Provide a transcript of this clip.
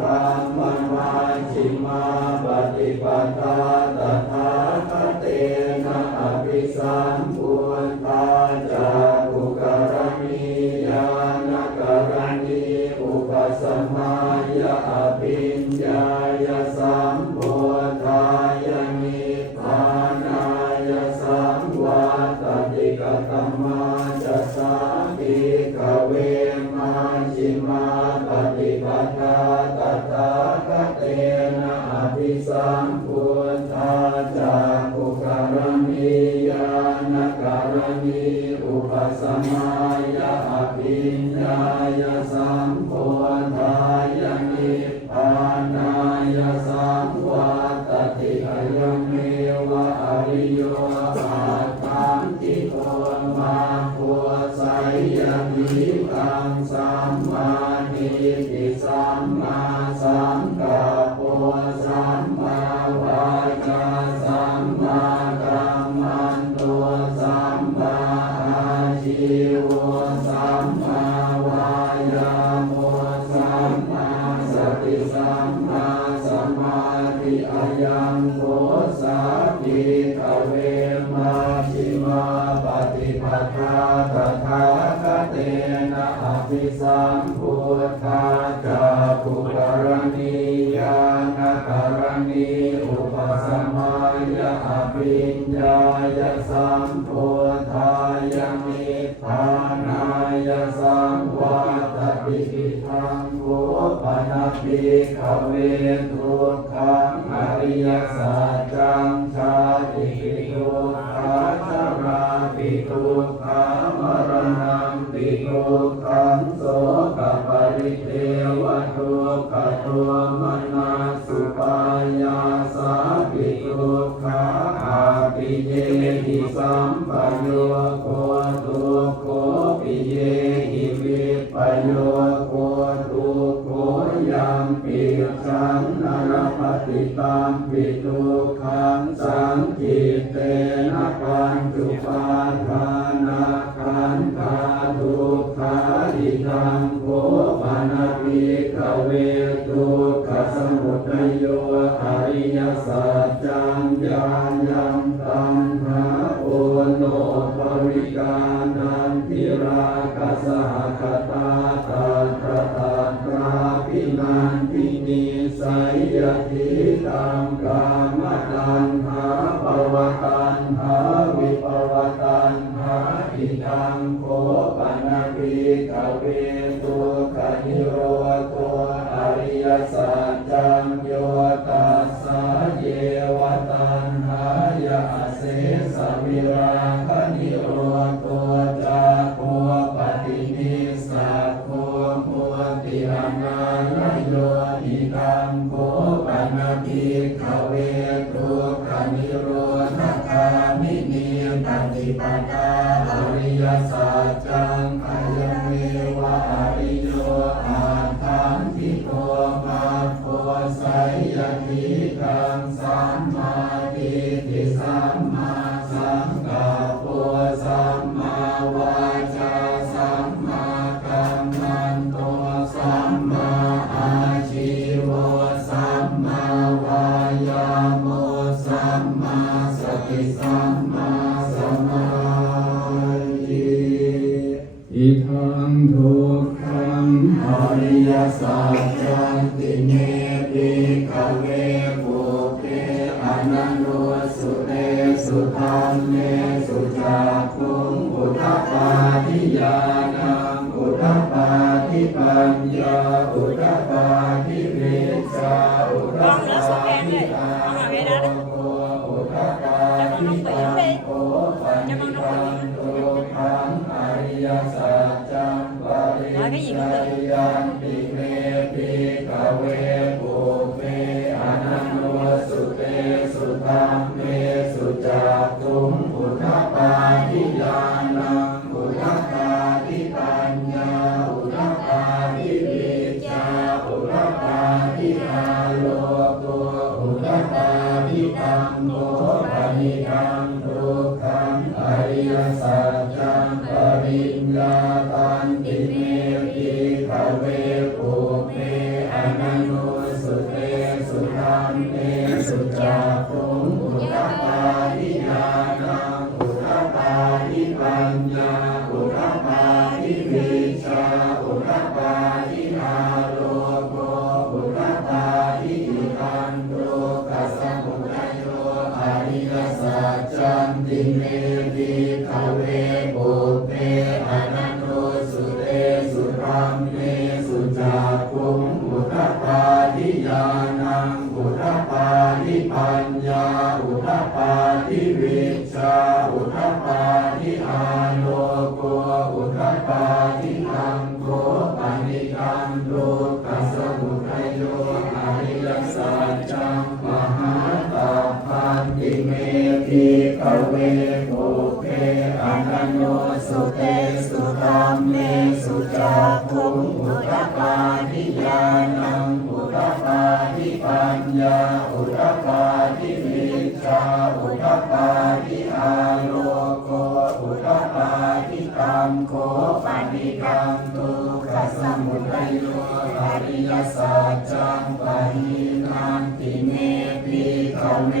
ธรรมมัชฌิมาปฏิปทาตถาคเตนะอภิสัมพุทธาจาตุกรณียานกรณีอุปสัมมายะอภิญญายะสัมโพธายะนิพพานายะสัมวัตติกตัมมาจัสสาภิกขเวมัชฌิมาปฏิปทาตถาคเตนะอภิสัมพุทธาจาตุกรณียานกรณีอุปสัมมายะอภิญญายะสัมโพธายะนิพพานายะสัมวัตติอยังเมวะอริโยอาทังติโกมาโพไสยมิตังสัมมาทิฏฐิสัมมาสังกัปโปสัมมาวาจาสัมมากัมมันโตสัมมาอาชีวสัมมาวายาโมสัมมาสติสัมมาสมาธิอายังโสสาภิกขเวมัชฌิมาปฏิปทาตถาคเตนะอภิสัมพุทธาจาตุกรณียานกรณีอุปสัมมายะอภิญญายะสัมโพธายะนิพพานายะสัมวัตติปิทังโภปนะภิกขเวทุกขังอริยสัจจังชาติปิทุกขาชราปิทุกขามรณะปิทุกขังโสกปริเทวทุกขตัวมนัสสุปายาสาปิทุกขาอาปิเยหิสัมปโยโคทุกโขปิเยหิวิปโยโคทุกโขยังปิสังนรปฏิตัมปิทุกขังสังคิเตนะปัญจุปาทานาขันธาทุกขาดิธังโภปนะภิกขเวทุกขสมุทัยโยอริยสัจจังญาณังตัณหาโอโนภวิกานันทิราคะสหคตาตาตระตาตราภินันทินิสัยยติตังกามตัณหาภวตัณหาวิภวตัณหาอิทังโคปนะภิกขเวทุกขนิโรธอริยสัจจังโยตัสสะเยวตัณหายะเสสวิราคะนิโรธจากโคปฏินิสัตโคมุติอนันตโยอิทังโคปนะภิกขเวทุกขนิโรธคามินีปฏิปทาอริยสัจจังอยังเมวะอริโยอาทังทิโกมาโพไสยทิตังสัมมาทิฏฐิสัมมาสังกัปโปสัมมาวาจาสัมมากัมมันโตสัมมาอาชีวสัมมาวายาโมสัมมาสติสัมมาสมาธิอิทังทุกขังอริยสัจจันติเมภิกขเวปุเพอนันโนสุเตสุธัมเมสุจักขุงอุทธัปปาทิญาณังอุทธัปปาทิปัญญาอุทธัปปาทิวิชชาอุทธัปปาทิอาโกอุทธัปปาทิตังโกปัญญังทุกขังอริยสัจจังปริยันติเมภิกขเวปุเพอนันโนสุเตสุธัมเมสุจักขุงอุทธัปปาทิญาณังอุทธัปปาทิปัญญาอุทธัปปาทิวิชชาอุทธัปปาทิอาโลโกอุทธัปปาทิธัมโมปณิธังทุกขังอริยสัจจังปริญญาตันติเมภิกขเวปุเพอ นันโนสุเตสุธัมเมสุจักขุงอุทธัปปาทิญาณังอุทธัปปาทิปัญญาอุทธัปปาทิวิชชาอุทธัปปาทิอาโลโกอุทธัปปาทิอิทันโตกัสสะมุทัยโยอริยสัจจันติเมติขเวปุเพอนันโนสุเตสุธัมเมสุจักขุงอุทธัปปาทิญาณังอุทธัปปาทิปัญญาอุทธัปปาทิวิชชาอุทธัปปาทิอาโลโกอุทธัปปาทิตังโฆปณิตังโลกัสสะมุทัยโยอริยสัจจังมหาตัพพันติเมติขเวปุเพอนันโนสุเตสุธัมเมสุจักขุงอุทธัปปาทิญาณังอุทธัปปาทิปัญญาอุทธัปปาทิวิชชาอุทธัปปาทิอาโลโกอุทธัปปาทิตัมโฆปณิตังตุกัสสะมุทัยโยอริยสัจจังปะหินันติเมติขเว